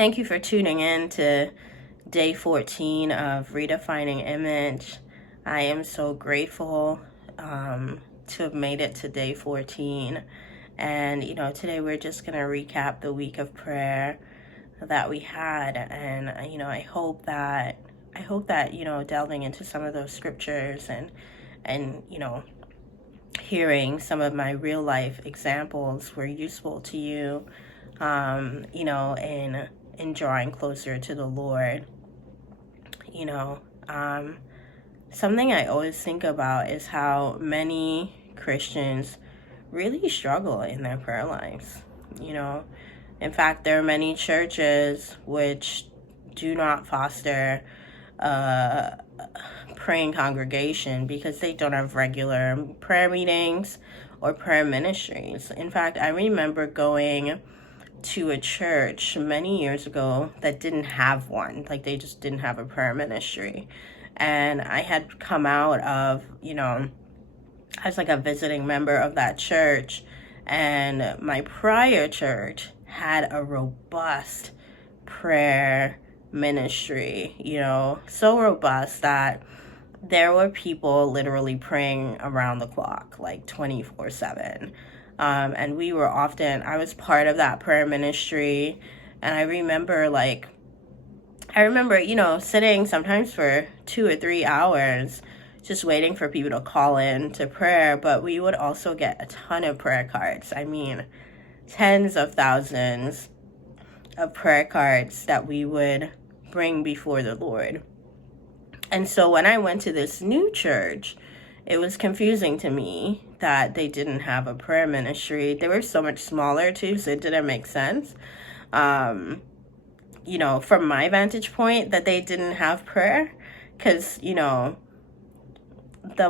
Thank you for tuning in to day 14 of Redefining Image. I am so grateful to have made it to day 14. And, today we're just going to recap the week of prayer that we had. And, I hope that, delving into some of those scriptures and, hearing some of my real life examples were useful to you, in drawing closer to the Lord. Something I always think about is how many Christians really struggle in their prayer lives. In fact, there are many churches which do not foster praying congregation because they don't have regular prayer meetings or prayer ministries. In fact, I remember going to a church many years ago that didn't have one. Like, they just didn't have a prayer ministry. And I had come out of, as like a visiting member of that church, and my prior church had a robust prayer ministry, so robust that there were people literally praying around the clock, like 24/7. And I was part of that prayer ministry. And I remember, sitting sometimes for 2 or 3 hours, just waiting for people to call in to prayer. But we would also get a ton of prayer cards. I mean, tens of thousands of prayer cards that we would bring before the Lord. And so when I went to this new church, it was confusing to me that they didn't have a prayer ministry. They were so much smaller too, so it didn't make sense. From my vantage point, that they didn't have prayer, because, the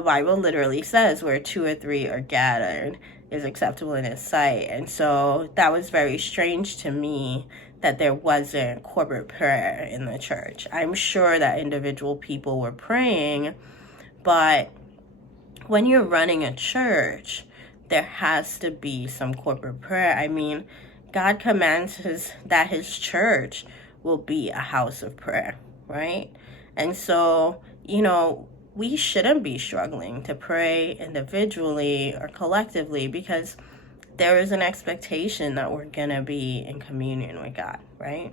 Bible literally says where 2 or 3 are gathered is acceptable in His sight. And so that was very strange to me that there wasn't corporate prayer in the church. I'm sure that individual people were praying, but when you're running a church, there has to be some corporate prayer. I mean, God commands that His church will be a house of prayer, right? And so, we shouldn't be struggling to pray individually or collectively, because there is an expectation that we're going to be in communion with God, right?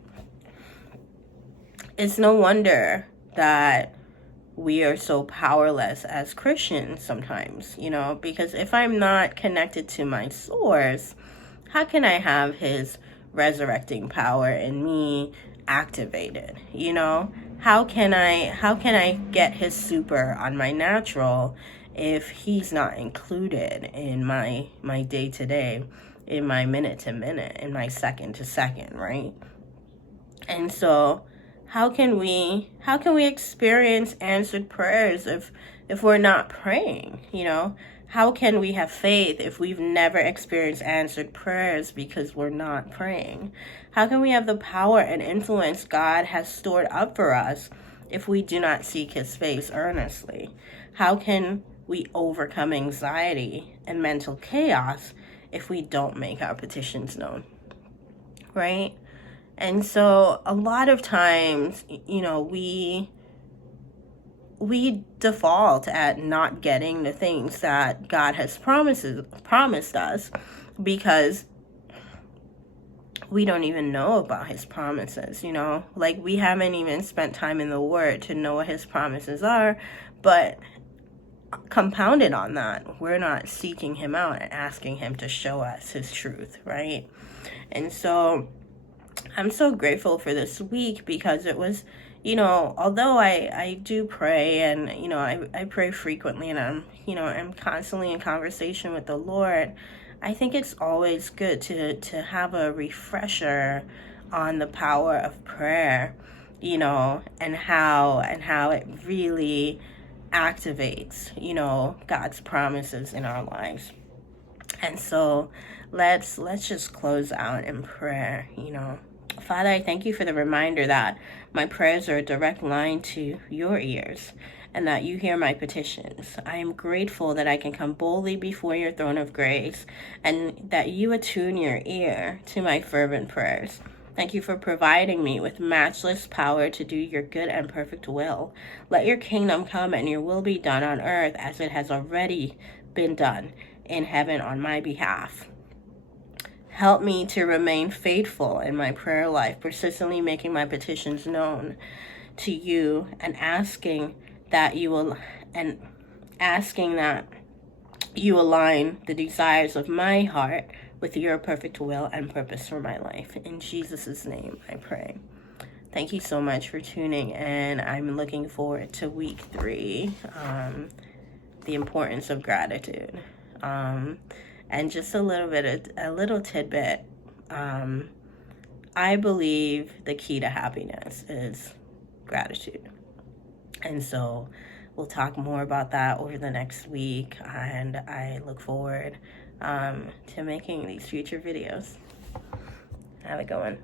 It's no wonder that we are so powerless as Christians sometimes, because if I'm not connected to my source, how can I have His resurrecting power in me activated? How can I get His super on my natural if He's not included in my day-to-day, in my minute-to-minute, in my second-to-second, right? And so how can we experience answered prayers if we're not praying? How can we have faith if we've never experienced answered prayers because we're not praying? How can we have the power and influence God has stored up for us if we do not seek His face earnestly? How can we overcome anxiety and mental chaos if we don't make our petitions known? Right? And so a lot of times, we default at not getting the things that God has promised us because we don't even know about His promises, like we haven't even spent time in the Word to know what His promises are. But compounded on that, we're not seeking Him out and asking Him to show us His truth, right? And so I'm so grateful for this week, because it was, although I do pray, and, I pray frequently, and I'm constantly in conversation with the Lord, I think it's always good to have a refresher on the power of prayer, and how it really activates, God's promises in our lives. And so let's just close out in prayer. Father, I thank You for the reminder that my prayers are a direct line to Your ears, and that You hear my petitions. I am grateful that I can come boldly before Your throne of grace, and that You attune Your ear to my fervent prayers. Thank you for providing me with matchless power to do your good and perfect will. Let your kingdom come and your will be done on earth as it has already been done in heaven on my behalf. Help me to remain faithful in my prayer life, persistently making my petitions known to you and asking that you align the desires of my heart with your perfect will and purpose for my life. In Jesus' name I pray. Thank you so much for tuning in. I'm looking forward to week 3, the importance of gratitude. And just a little tidbit. I believe the key to happiness is gratitude. And so we'll talk more about that over the next week. And I look forward to making these future videos. Have a good one.